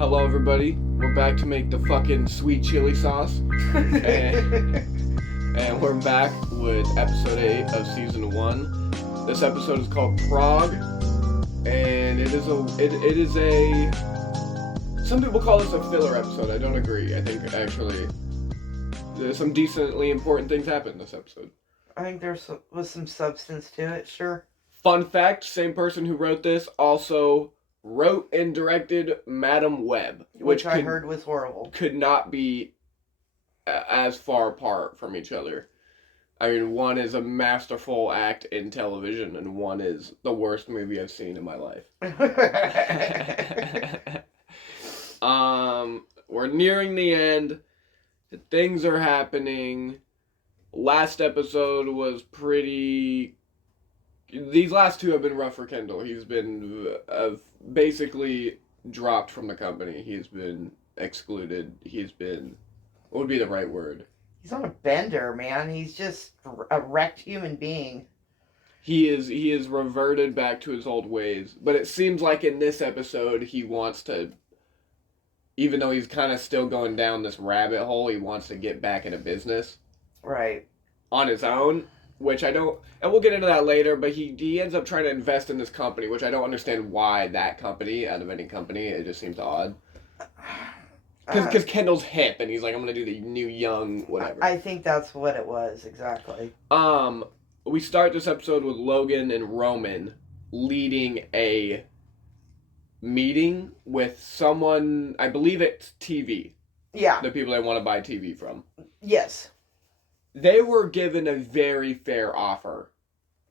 Hello, everybody. We're back to make the fucking sweet chili sauce. and we're back with episode 8 of season 1. This episode is called Prague. And it is a some people call this a filler episode. I don't agree. I think actually there's some decently important things happen in this episode. I think was some substance to it, sure. Fun fact, same person who wrote this also wrote and directed Madam Web, which I heard was horrible. Could not be as far apart from each other. I mean, one is a masterful act in television, and one is the worst movie I've seen in my life. We're nearing the end. Things are happening. Last episode was pretty... These last two have been rough for Kendall. He's been basically dropped from the company. He's been excluded. He's been... What would be the right word? He's on a bender, man. He's just a wrecked human being. He is reverted back to his old ways. But it seems like in this episode he wants to... Even though he's kind of still going down this rabbit hole, he wants to get back into business. Right. On his own. Which I don't... And we'll get into that later, but he ends up trying to invest in this company, which I don't understand why that company, out of any company, it just seems odd. Because Kendall's hip, and he's like, I'm going to do the new young whatever. I think that's what it was, exactly. We start this episode with Logan and Roman leading a meeting with someone, I believe it's TV. Yeah. The people they want to buy TV from. Yes. They were given a very fair offer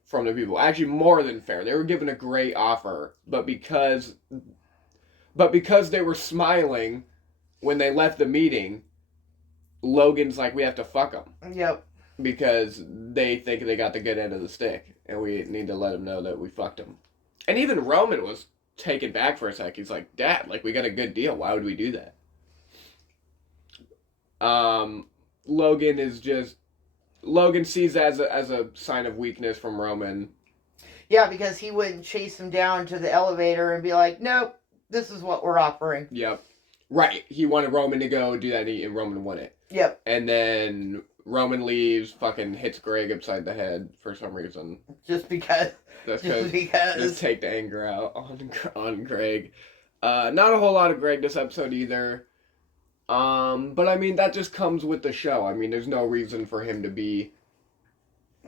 from the people. Actually, more than fair. They were given a great offer, but because they were smiling when they left the meeting, Logan's like, we have to fuck them. Yep. Because they think they got the good end of the stick, and we need to let them know that we fucked them. And even Roman was taken back for a sec. He's like, Dad, like, we got a good deal. Why would we do that? Logan sees that as a sign of weakness from Roman. Yeah, because he wouldn't chase him down to the elevator and be like, nope, this is what we're offering. Yep. Right. He wanted Roman to go do that, and Roman won it. Yep. And then Roman leaves, fucking hits Greg upside the head for some reason. Just because. Just take the anger out on Greg. Not a whole lot of Greg this episode either. But I mean, that just comes with the show. I mean, there's no reason for him to be...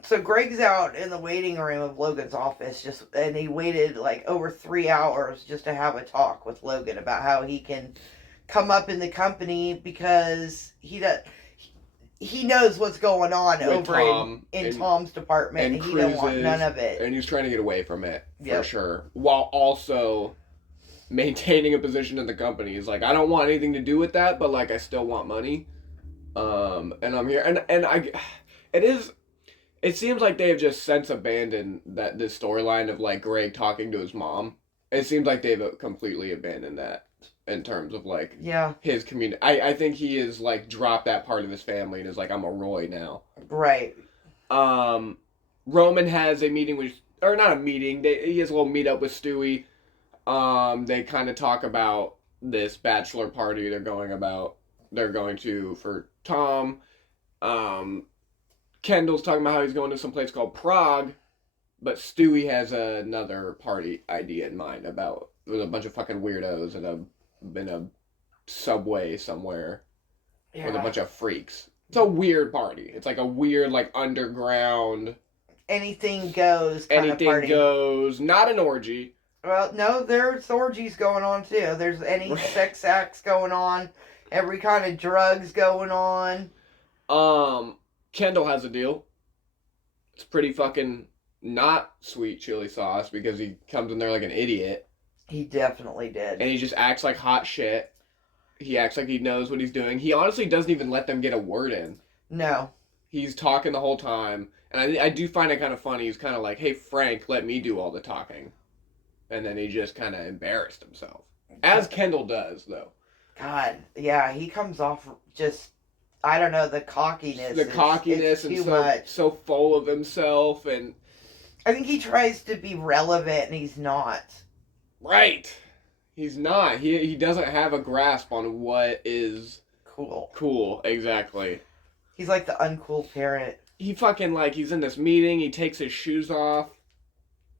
So Greg's out in the waiting room of Logan's office, and he waited like over 3 hours just to have a talk with Logan about how he can come up in the company because he knows what's going on with over Tom, in Tom's department, and he don't want none of it. And he's trying to get away from it, for sure. While also... maintaining a position in the company. He's like, I don't want anything to do with that, but like I still want money. And I'm here, and it seems like they have just since abandoned this storyline of like Greg talking to his mom. It seems like they've completely abandoned that in terms of like his community. I think he is like dropped that part of his family and is like, I'm a Roy now. Right. Roman has a meeting or not a meeting. He has a little meet up with Stewie. They kind of talk about this bachelor party they're going to for Tom. Kendall's talking about how he's going to some place called Prague, but Stewie has another party idea in mind with a bunch of fucking weirdos in a subway somewhere with a bunch of freaks. It's a weird party. It's like a weird, like, underground... Anything goes kind of party. Anything goes. Not an orgy. Well, no, there's orgies going on, too. There's any sex acts going on. Every kind of drugs going on. Kendall has a deal. It's pretty fucking not sweet chili sauce because he comes in there like an idiot. He definitely did. And he just acts like hot shit. He acts like he knows what he's doing. He honestly doesn't even let them get a word in. No. He's talking the whole time. And I do find it kind of funny. He's kind of like, hey, Frank, let me do all the talking. And then he just kind of embarrassed himself. As Kendall does, though. God, yeah, he comes off just, I don't know, the cockiness. The cockiness and so full of himself. And I think he tries to be relevant and he's not. Right. He's not. He doesn't have a grasp on what is cool. Cool, exactly. He's like the uncool parent. He fucking like he's in this meeting. He takes his shoes off,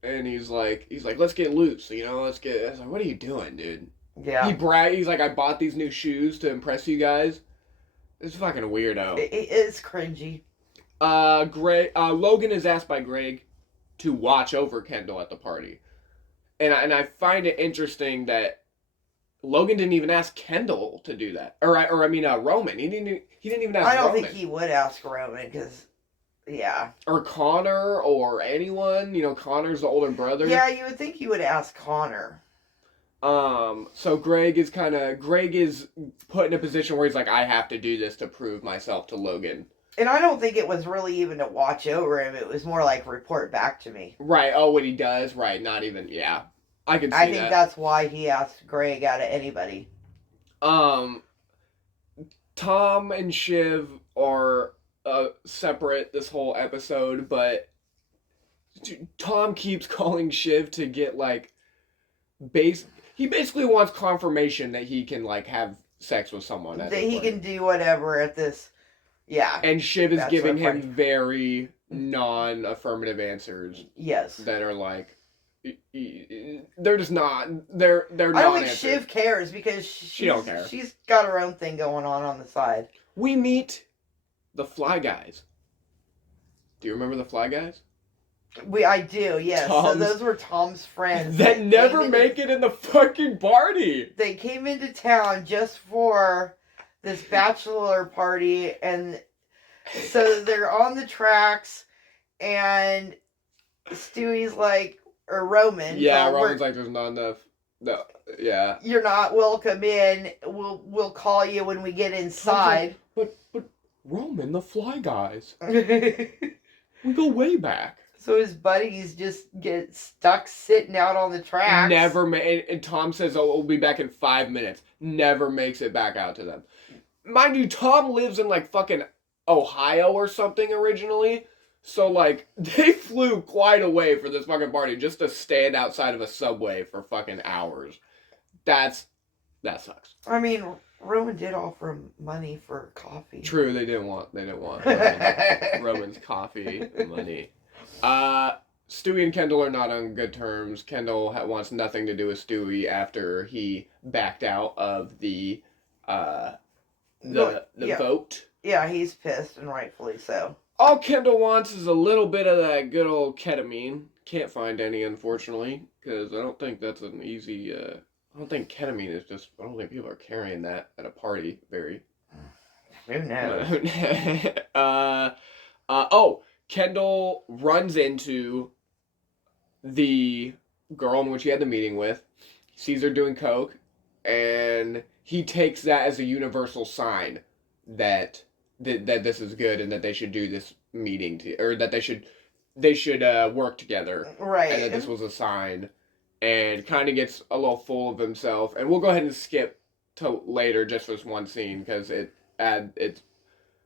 and he's like, let's get loose. You know, let's get. I was like, what are you doing, dude? Yeah. He's like, I bought these new shoes to impress you guys. It's fucking weirdo. It is cringy. Logan is asked by Greg to watch over Kendall at the party. And I find it interesting that Logan didn't even ask Kendall to do that. Or I mean, Roman. He didn't even ask Roman. I don't think he would ask Roman, because, yeah. Or Connor, or anyone. You know, Connor's the older brother. Yeah, you would think he would ask Connor. So Greg is put in a position where he's like, I have to do this to prove myself to Logan. And I don't think it was really even to watch over him. It was more like report back to me. Right. Oh, what he does. Right. Not even. Yeah. I can see that. I think that's why he asked Greg out of anybody. Tom and Shiv are separate this whole episode, but Tom keeps calling Shiv to get like he basically wants confirmation that he can like have sex with someone. That he can do whatever at this. Yeah. And Shiv is giving him very non-affirmative answers. Yes. That are like, they're just not. They're not. I don't think Shiv cares, because she don't care. She's got her own thing going on the side. We meet the Fly Guys. Do you remember the Fly Guys? I do, yes. So those were Tom's friends. That never make it in the fucking party. They came into town just for this bachelor party, and so they're on the tracks, and Stewie's like, or Roman. Yeah, Roman's like, there's not enough. No, yeah. You're not welcome in. We'll call you when we get inside. But Roman, the Fly Guys. We go way back. So his buddies just get stuck sitting out on the tracks. And Tom says, oh, we'll be back in 5 minutes. Never makes it back out to them. Mind you, Tom lives in like fucking Ohio or something originally. So like, they flew quite a way for this fucking party just to stand outside of a Subway for fucking hours. That sucks. I mean, Roman did offer him money for coffee. True, they didn't want Roman's coffee money. Stewie and Kendall are not on good terms. Kendall wants nothing to do with Stewie after he backed out of the vote. Yeah, he's pissed, and rightfully so. All Kendall wants is a little bit of that good old ketamine. Can't find any, unfortunately, because I don't think that's an easy. I don't think ketamine is just. I don't think people are carrying that at a party. Very. Who knows? Kendall runs into the girl in which he had the meeting with, sees her doing coke, and he takes that as a universal sign that this is good and that they should do this meeting or that they should work together. Right. And that this was a sign, and kind of gets a little full of himself. And we'll go ahead and skip to later just for this one scene because it's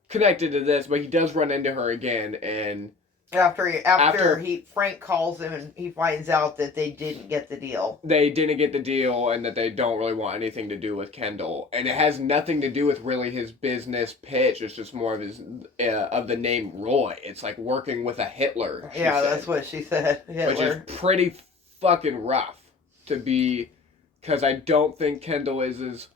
connected to this, but he does run into her again, and after Frank calls him and he finds out that they didn't get the deal. They didn't get the deal, and that they don't really want anything to do with Kendall, and it has nothing to do with really his business pitch. It's just more of his of the name Roy. It's like working with a Hitler. Yeah, that's what she said. Hitler. Which is pretty fucking rough to be, because I don't think Kendall is as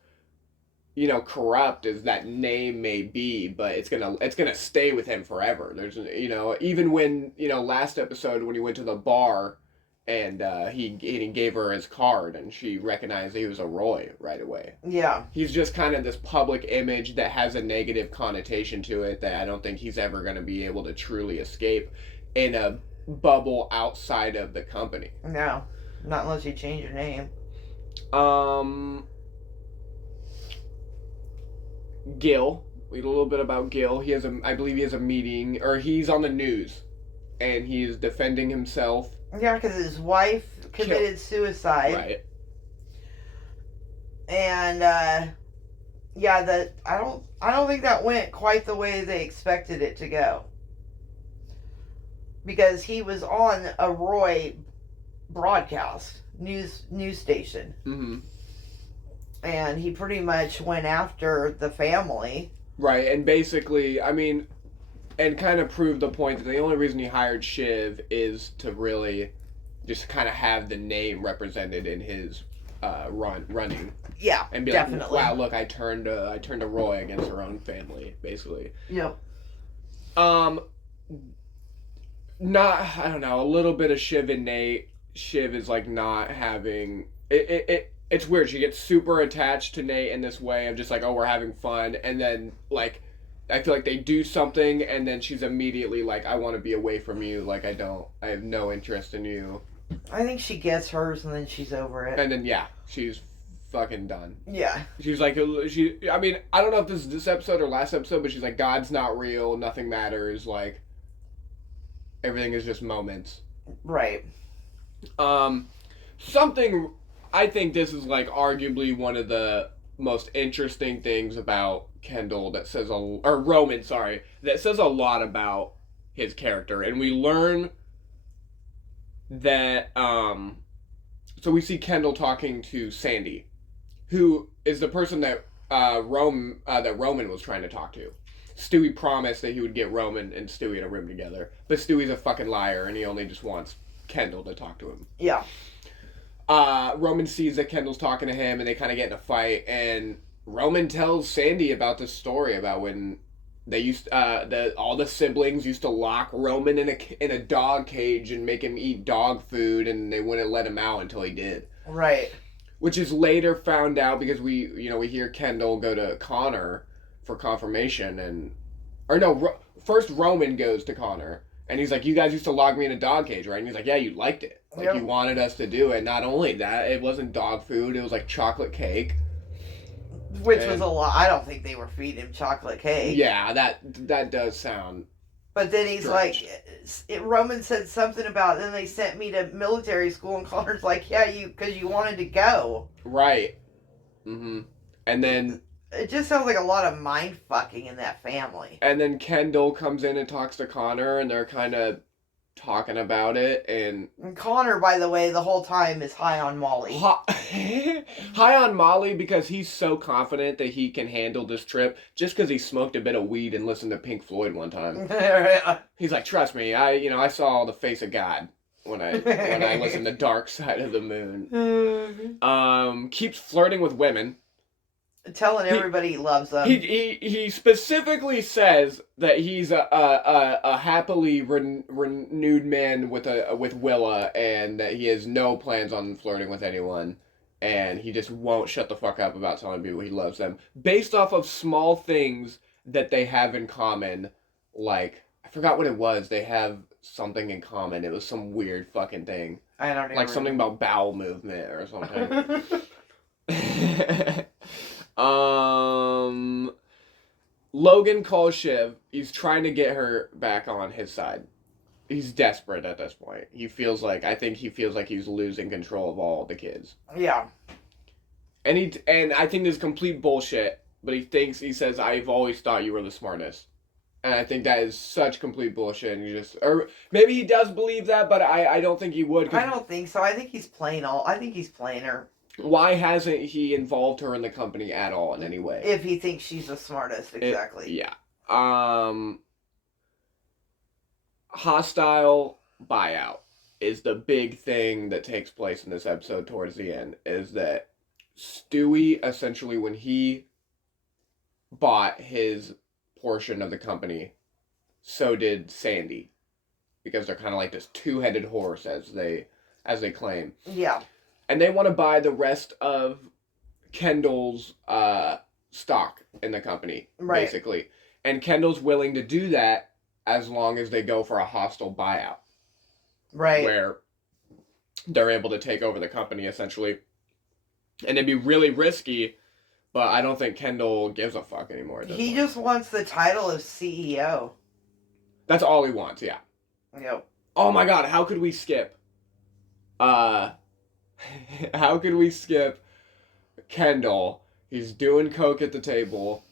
corrupt as that name may be, but it's gonna stay with him forever. There's even when last episode when he went to the bar and he gave her his card and she recognized he was a Roy right away. Yeah. He's just kind of this public image that has a negative connotation to it that I don't think he's ever gonna be able to truly escape in a bubble outside of the company. No. Not unless you change your name. Gil. We had a little bit about Gil. I believe he has a meeting, or he's on the news, and he's defending himself. Yeah, because his wife committed suicide. Right. And I don't think that went quite the way they expected it to go. Because he was on a Roy broadcast news station. Mm-hmm. And he pretty much went after the family. Right, and basically, I mean, and kind of proved the point that the only reason he hired Shiv is to really just kind of have the name represented in his running. Yeah, and be definitely. Like, wow, look, I turned a Roy against her own family, basically. Yep. Not, I don't know, a little bit of Shiv and Nate. Shiv is like not having it's weird. She gets super attached to Nate in this way of just like, oh, we're having fun, and then like I feel like they do something, and then she's immediately like, I want to be away from you. Like, I have no interest in you. I think she gets hers, and then she's over it. And then yeah, she's fucking done. Yeah. She's like, I mean, I don't know if this is this episode or last episode, but she's like, God's not real, nothing matters, like everything is just moments. Right. Something, I think this is like arguably one of the most interesting things about Kendall that says or Roman, sorry, that says a lot about his character, and we learn that so we see Kendall talking to Sandy, who is the person that Roman was trying to talk to. Stewie promised that he would get Roman and Stewie in a room together, but Stewie's a fucking liar, and he only just wants Kendall to talk to him. Yeah. Roman sees that Kendall's talking to him, and they kind of get in a fight, and Roman tells Sandy about this story about when they used all the siblings used to lock Roman in a dog cage and make him eat dog food, and they wouldn't let him out until he did. Right. Which is later found out because we hear Kendall go to Connor for confirmation, first Roman goes to Connor, and he's like, you guys used to lock me in a dog cage, right? And he's like, yeah, you liked it. Like, yep. You wanted us to do it. Not only that, it wasn't dog food, it was like chocolate cake. Which was a lot. I don't think they were feeding him chocolate cake. Yeah, that does sound. But then he's strange. like, Roman said something about, then they sent me to military school, and Connor's like, yeah, because you wanted to go. Right. Mm-hmm. And then... It just sounds like a lot of mind fucking in that family. And then Kendall comes in and talks to Connor, and they're kind of talking about it, and Connor, by the way, the whole time is high on Molly. High on Molly because he's so confident that he can handle this trip just because he smoked a bit of weed and listened to Pink Floyd one time. He's like, trust me, I saw the face of God when I listened to Dark Side of the Moon. Keeps flirting with women. Telling everybody he loves them. He specifically says that he's a happily renewed man with Willa, and that he has no plans on flirting with anyone, and he just won't shut the fuck up about telling people he loves them based off of small things that they have in common. Like, I forgot what it was. They have something in common. It was some weird fucking thing. I don't know. Like something about bowel movement or something. Logan calls Shiv. He's trying to get her back on his side. He's desperate at this point. I think he feels like he's losing control of all the kids. Yeah. And I think this is complete bullshit, but he says, I've always thought you were the smartest. And I think that is such complete bullshit, and or maybe he does believe that, but I don't think he would. I don't think so. I think he's playing her. Why hasn't he involved her in the company at all in any way? If he thinks she's the smartest, exactly. Yeah. Hostile buyout is the big thing that takes place in this episode towards the end, is that Stewie, essentially, when he bought his portion of the company, so did Sandy. Because they're kind of like this two-headed horse, as they claim. Yeah. And they want to buy the rest of Kendall's stock in the company, right. Basically. And Kendall's willing to do that as long as they go for a hostile buyout. Right. Where they're able to take over the company, essentially. And it'd be really risky, but I don't think Kendall gives a fuck anymore. He just wants the title of CEO. That's all he wants, yeah. Yep. Oh my god, how could we skip? How could we skip Kendall? He's doing coke at the table,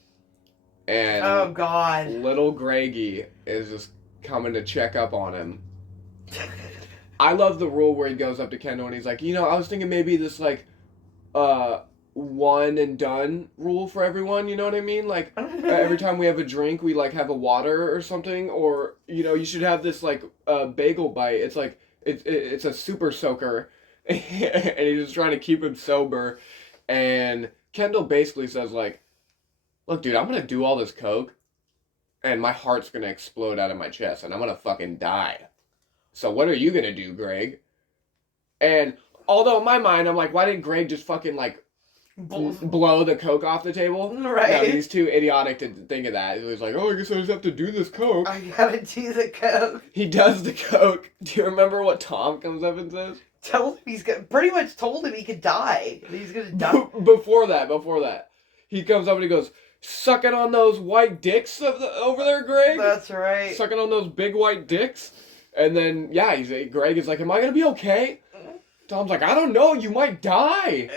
and oh god, little Greggy is just coming to check up on him. I love the rule where he goes up to Kendall and he's like, I was thinking maybe this one and done rule for everyone, you know what I mean? Like, every time we have a drink, we, like, have a water or something, or, you know, you should have this, like, bagel bite. It's, like, it's a super soaker, and he's just trying to keep him sober, and Kendall basically says, like, look, dude, I'm gonna do all this coke, and my heart's gonna explode out of my chest, and I'm gonna fucking die. So what are you gonna do, Greg? And although in my mind, I'm like, why didn't Greg just fucking, like, blow the coke off the table? Right. No, he's too idiotic to think of that. He was like, oh, I guess I just have to do this coke. I gotta do the coke. He does the coke. Do you remember what Tom comes up and says? Pretty much told him he could die. He's gonna die. Before that, he comes up and he goes, sucking on those white dicks over there, Greg? That's right. Sucking on those big white dicks? And then, yeah, Greg is like, am I gonna be okay? Tom's like, I don't know, you might die.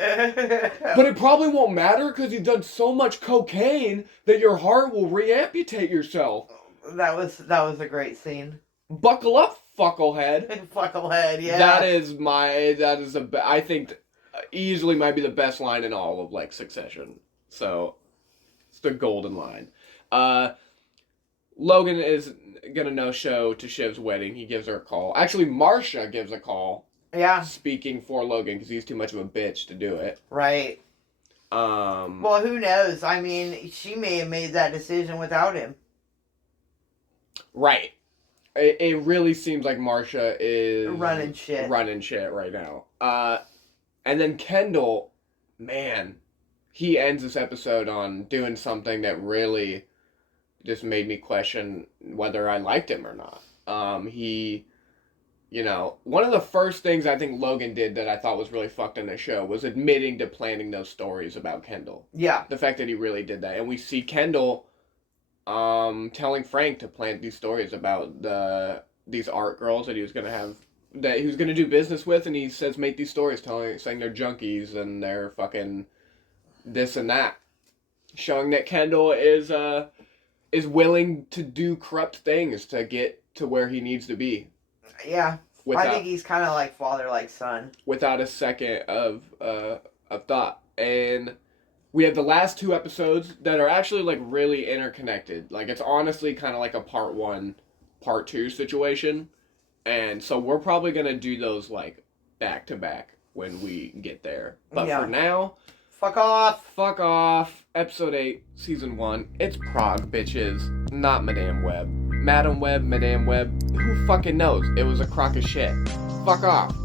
But it probably won't matter because you've done so much cocaine that your heart will re-amputate yourself. That was a great scene. Buckle up, fucklehead. Fucklehead, yeah. I think easily might be the best line in all of, like, Succession. So, it's the golden line. Logan is gonna no-show to Shiv's wedding. He gives her a call. Actually, Marcia gives a call. Yeah. Speaking for Logan, because he's too much of a bitch to do it. Right. Well, who knows? I mean, she may have made that decision without him. Right. It really seems like Marcia is... running shit right now. And then Kendall, man, he ends this episode on doing something that really just made me question whether I liked him or not. You know, one of the first things I think Logan did that I thought was really fucked in the show was admitting to planting those stories about Kendall. Yeah. The fact that he really did that. And we see Kendall telling Frank to plant these stories about these art girls that he was going to do business with, and he says make these stories saying they're junkies and they're fucking this and that. Showing that Kendall is willing to do corrupt things to get to where he needs to be. Yeah, I think he's kind of like father, like son. Without a second of thought. And we have the last two episodes that are actually, like, really interconnected. Like, it's honestly kind of like a part 1, part 2 situation. And so we're probably going to do those, like, back to back when we get there. But for now... Fuck off. Fuck off. Episode 8, Season 1. It's Prague, bitches. Not Madame Web. Madam Web, Madame Web, who fucking knows? It was a crock of shit. Fuck off.